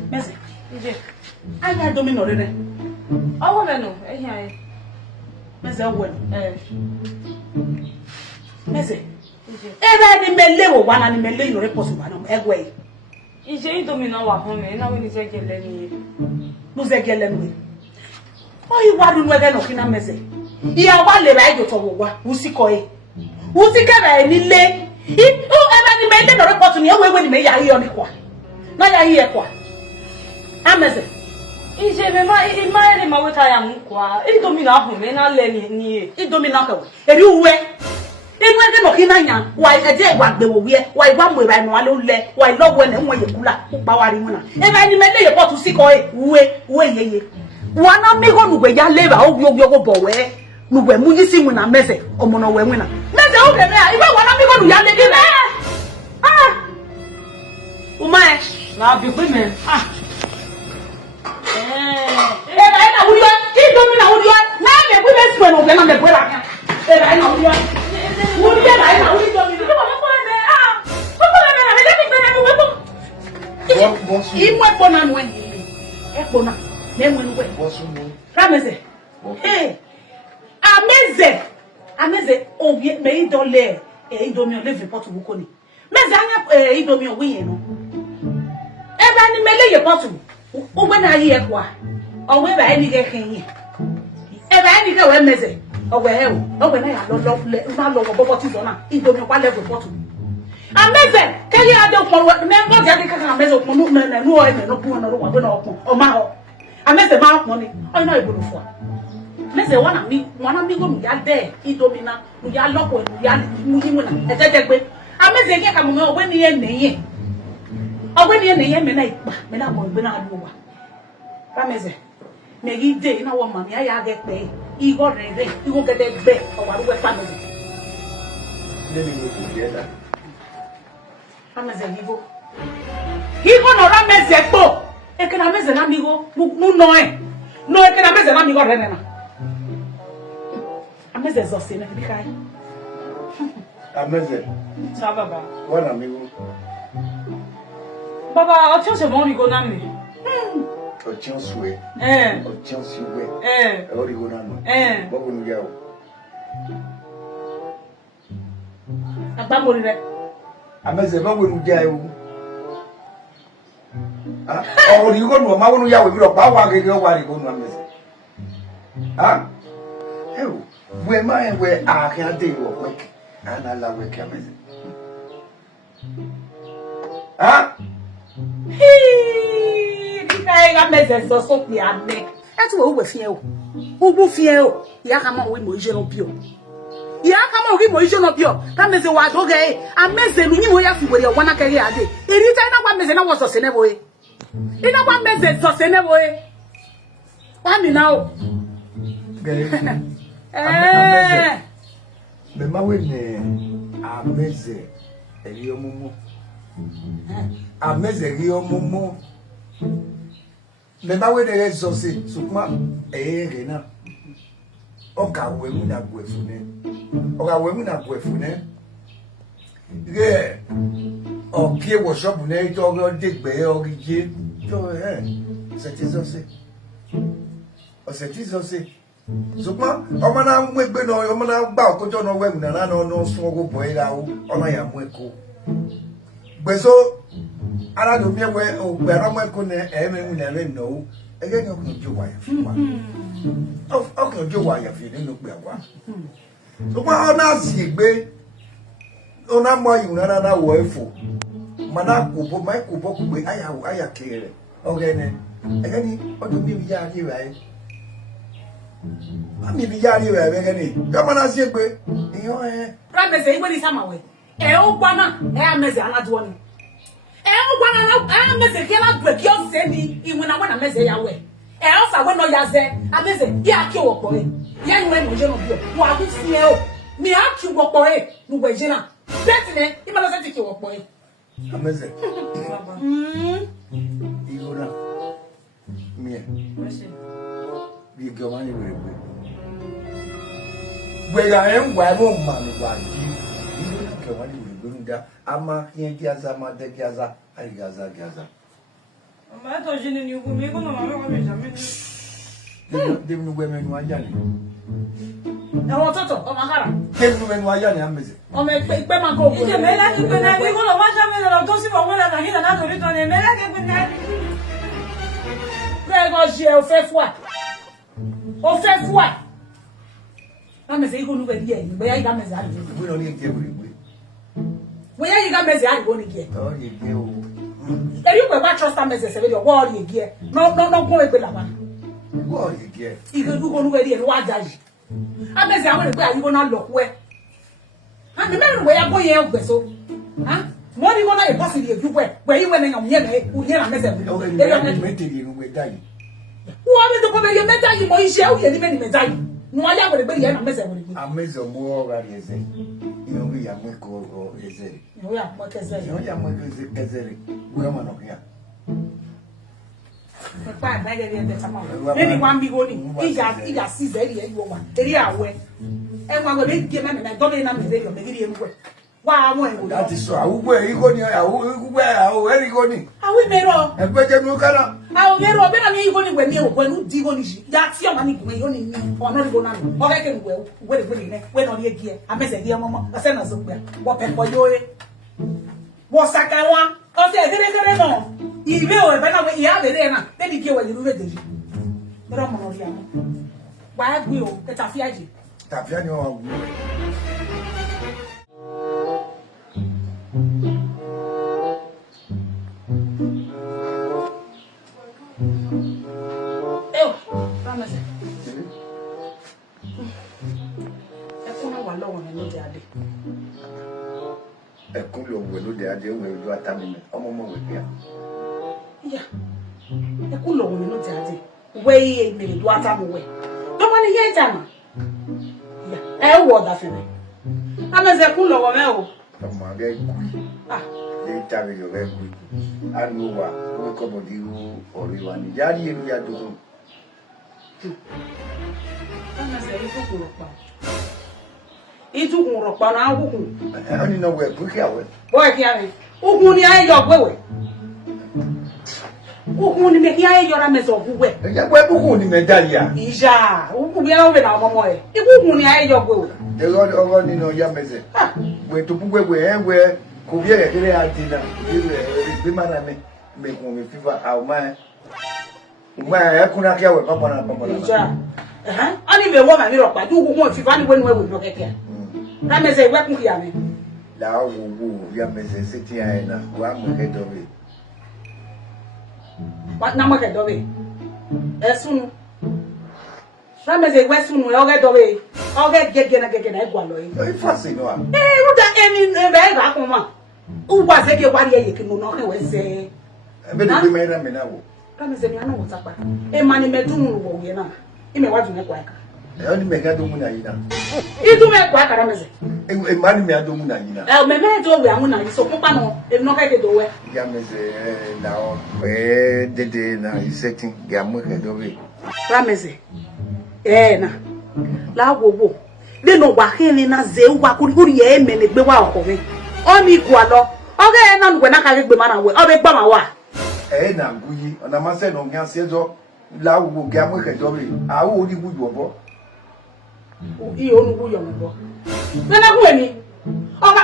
Mese. I got domino there. Oh, no, Mese, Mese. Ebe ni mele wo wana ni mele no report wa no egwe. Ije domino wa home na we ni zegele ni. Mu zegele ni. O yi wadu no ege no kina Mese. Iya wa le ba ijo to wo wa, usiko e. Usike ba ni le. O ebe ni mele no report ni ewe ni me ya hiyo ni kwa. Na ya hiyo kwa. Amese. Ije me ma ere ma weta ya nkwa. Domino home na le ni. Domino ka we. Eri uwe. Inu ege no kina nya wa eje wa gbe wo wie wa igba mo ba mo ale ule wa ilowo ne nwe yekula pa wa ri wona ebe ni mele ye pot siko e we yeye wa na mi go nugbe ya leba ogwo bo we nugbe mu yi si mu na meze omo no we wina meze o be me a ibe wa na mi go nu ya le bi me umae na bi pe me ba na wuri ki do mi na wuri na me bu me swe no be na me bu la ba na wuri Who did I know? We don't know. What one when? Epona, name when we. Ramese. Hey, Amazing. Oh, may don't lay. Don't live in Portugal. Coni. Mezania, don't mean we know. Every Malay Portugal. Oh, when I hear what? Or whether any get here. Ever any go and meze. Oh well, no when I love what is on it don't know what level bottle. Amazing! Can you add up for what men got the Amazon for movement and no one no poor or my Amazing mouth money. I know it would for. Mese one of me go ya there, domina, ya lock when ya moving a dead way. Amazing get come when the end ye. Or when the end the yemen, when I won't be not over. Amazing. May day in our money, I get there. He got ready, he will get that bed or our family. Let me go together. Amazing, he go no Ramezeko. E can amazing amigo, no, no, I can amazing amigo Renana. Amazing Zosina, the kind. Amazing. Baba. What amigo? Baba, I'll tell you money go na me. O chance we. O chance we. O ri go na no. What will you go? Abamori re. Amazing, what will you go? Oh, you go no ma wonu ya we bi ba wa gege wa ri go no amazing. Hey, we ma we a kan dey work. And I love work amazing. I message so be a neck. That's what we fear. Who will fear? Ya come on with motion of you. Ya come on with motion of you. Come as a white okay. I message you way after your one career day. It is not one message I was sustainable. It's not one message sustainable. Why me now? Me ma we ne ameze eri omumu. Ameze eri omumu. Me ma we ne resource sukuma ere na. Oka we mu na guefune. Oka we mu na guefune. Re o ki wo shop ne to go degbe o gije to c'est ça. O c'est ça. Sukuma ọmọ na mwegbe no ọmọ na gba okojo no wegu na no sun ogo boy ra o ona ya mu eko gbeso ara do mi we o gbe ra mu eko na e me mu na re no e ge nyo kun jo wa ya fi wa o kun jo wa ya fi ni no gbe wa sukuma ona si gbe ona mo yi na wo efo mana ko bo mai ko bo gbe aya kere o ge ne e ge ni o do mi ya ri ra e Ami bi yari we be ni. Come na se pe. Iyan Ramese iwe ni sama we. O gba na, ameze aladu oni. O gba na ameze ke la gbe ki o se ni iwe na wana meze ya we. O fa we no ya ze. Ameze ya ki wo po e. Ya ni we mo je no bi o. Mo agu fi e o. Mi a ki wo po e. Nu we je na. Bet ne, I ma lo se ti ki wo po e. Ameze. Iora. Mie. Bi go mani we. we are in why won't man why you don't care what you will do that. Ama Yankiaza, Madekiaza, Arigaza Gaza. Ma to jini ni ugu mi ko no ma lo mi jamini. Dem no women wa yani. E won toto o ma kara. Dem no women wa yani ameze. O me pe ma ko. Ije me la ki pe na mi ko lo ma jamini lo to si mo mo la na hina na to ri to ni me la ki pe na. Pre go je o fe fwa. O fe fwa. Ameze iko nu be die ni, be ya ga meze ari. We don't need to get with We ya ga meze ari go ni ge. Oh, you do. You go trust ameze se be your word ye ge. No go egbe la ba. What you get? Iko du go nu be die ni wa jaji. Ameze awon egbe ayi go na lo ku e. Ha me me we ya go ye ogbe so. Ha? Mo ni go na e possible ye du we. We yi we na nyom ye na u ye na meze. Oh, you mentally you will die. Wo me to ko be ye meta yi mo ise o ye ni me ni meta yi. No aya go be ye na meze wo ni. Ameze mo ga yeze. You know ya mo ko yeze. No ya mo keze. You know ya mo yeze. We ma no ya. Pa na ge ye tama. Maybe one big one. Ija see very ye wo wa. Eri awe. E wa go be ge me na do me na me dey o me giri enwe. Wa mo enwe. That is so. Awugbe iko ni awugbe awo eri go ni. Awi mero. Egbe je nu kana. Awo mero be na mi iko ni we mi e wo nu di go ni ji. Ya ti o ma ni gbe yo ni ni. Ono ri go na no. O ga ke we ni ne. We no ri egi e. Amese gi e momo. O se na so gbe. Wo pe ko yo e. Wo saka wa. O se kere no. Ibe o be na we ya be re na. Te di ke we ru we de ji. Pero mo no ri amo. Wa gbe o ke ta fi aje. Tafia ni o wu. Amese. Ekun na wa lowo ni no de ade. Ekun lo we lo de ade we lo atami me. Omo mo we bia. Ya. Ekun lowo ni no de ade. We e me do ata mo we. Do mo ni ye jama. Ya. E wo da fe me. Amese ekun lowo me o. Omo age ku. Ah. De tawe yo ge ku. Anu wa we ko mo di ori wa ni. Ya ni elu ya do. Amese itukun ropa. Itukun ropa na akukun. Oni no we ku ki awe. Boy ki ame. Ukun ni aye yo gbewe. Ukun ni me ki aye yo ra meso gugwe. Ya we buku ni me dali ya. Ija, ukun bi awe na omo e. Ikukun ni aye yo gbewe. Ogo ni no ya meze. We to bugwe we ko bi e kere atina. Bi mana me ko me fiva au ma. Uma e kuna kia we papa na. Ija. Ani be wo ma mi ropa. Du ukun fi fa ni we no no keke. Na meze we kun ki ame. La wo ya meze seti ya na. Wa mo ke do we. Wa na mo ke do we. Esunu. Na meze we sunu e o ge do we. O ge gege na egwa lo yi. O fasi no a. Uda eni be ba kun ma. Uwa se ke wa ri ye ki mo no ke we se. Ebe de me na me na wo. Kama se mi ana wo tapa. E mani me dun wo ye na. Ime wa dun e kwa aka. Oni me ga do mu na yina. Idu me kwa aka na meze. E mani me ado mu na yina. Me do we amu na so pupa no. E no ka ke do we. Ya meze la o. Dede na isetin ya mo ke do we. Rameze. Na. La wowo. Le no wa kini na ze wa kuri ye me ne gbe wa oko mi. O mi ku alo. O ge na ngwe na ka gbe ma na we. O be gba ma wa. Na nguyi ona ma se no ngan se zo la wo ga mo ke do we. A wo ri wuju obo. Iyo nu wo yo mo. Na ku eni. Oga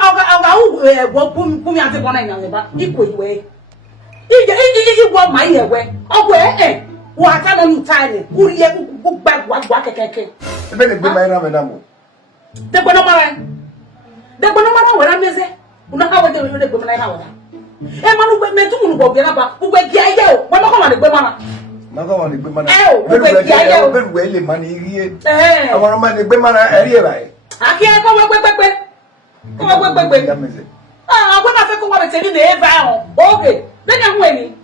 u wo pumi ati bona ina le ba. Iko iwe. Ije wo ma ye we. Ogwe wa ta no ni tane. Uri ye ku gba kekeke. Ebe de gbe ma ira me na mo. De gbono mara we na meze. Una ka we de gbe na ira we. E manu gbe me tu mu gbo bi na ba. Ugbe gi aye o. Wa ma ko ma de gbe mana. Ma ko ma de gbe mana. Ugbe gi aye o. Be we le mani iri e. Awon ma de gbe mana eri e bai. Aki e ko we gbe. Ko we gbe. Ya meze. Agbo na fe ko wa be te ni na e ba o. Okay. Le na hu eni.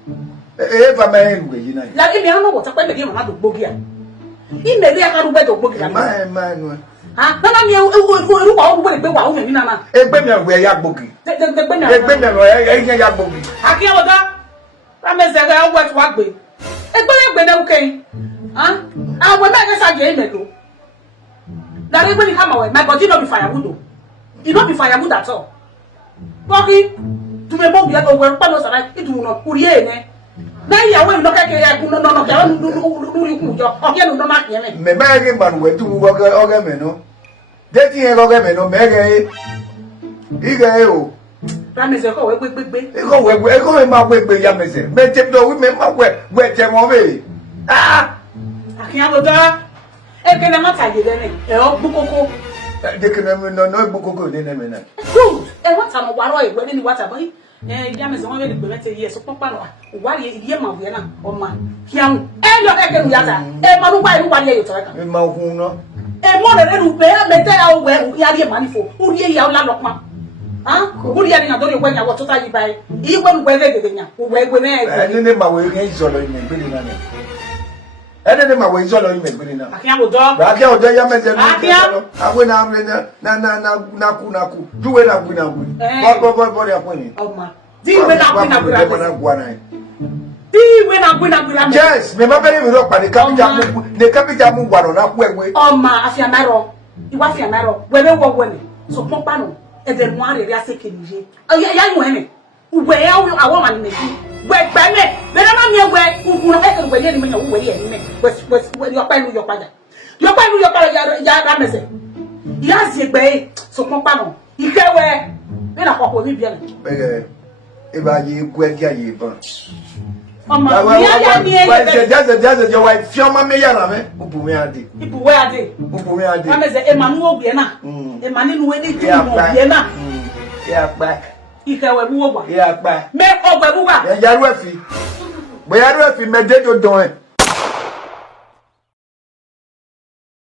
Va me ngwe yi na. La imi anu wo ta pe me di ma do gbogi a. Ime bi aka do gbe do gbogi la. Ma no. Ha, na mi eru wa o gbe gbe wa o mi na na. Egbe mi ngwe ya gbogi. Gbe na. Egbe mi ngwe ya gbogi. Aki o da. Rameze ga o wa tu wa gbe. Egbe na uke. Ha? Awo na ke sa je ime do. That is when you come away. My God, you don't be firewood. You don't be firewood at all. Talking to me, Bob, you have over Panos and it will not put ye. Now you are look at it. No, me magi man we tu oga me no de ti en oga me no mege iga o Ramese ko we ko me ma we ya me se me te do we me ma we te mo me ah akian lo da e ke na mata je de e o bukoko de ke na me no bukoko de na me na good e what am waro e we ni what am ya me se won we de gbete ye so papa no wa ye ma we na o ma kian e lo e ke nu yata e ma nu wa ni wa ye yo tora kan me ma hu no e mo re ru pe me te ya we ya ri ma ni fo u ri ya o la lo pa ah u ri ya ni na do ri we nya wo to ta yi bai i we nu we de nya we na e ni ma we ke zo lo ni me na ede de ma we zo lo ni me na akian lo do ba ke o do ya me se no awe na ku duwe na ku bo ya ko ni oh ma di we na ku na yes me ma bele mi ro pa de kapita mu wa no na ku egbe oh ma afia maro iwa afia maro we be wo ni so pompa no e de mo are ri aseke ni je ya yu ene we ya awo ma ni meji we gba me be na ma mi we ku no e ke we ni me nya we ye ni me we yo pa ya ra mese ya si egbe so pompa no ike we be na kokko mi bia ni e ba ye ku e dia ye ban ọmọ ya ni e je je wa fi ọmọ me ya na me obu me ade ameze e ma nu obi na e ma ni nu we ni tu obi na ya pa ike we bu wo wa ya pa me ogbe bu wa ya ru afi me de do don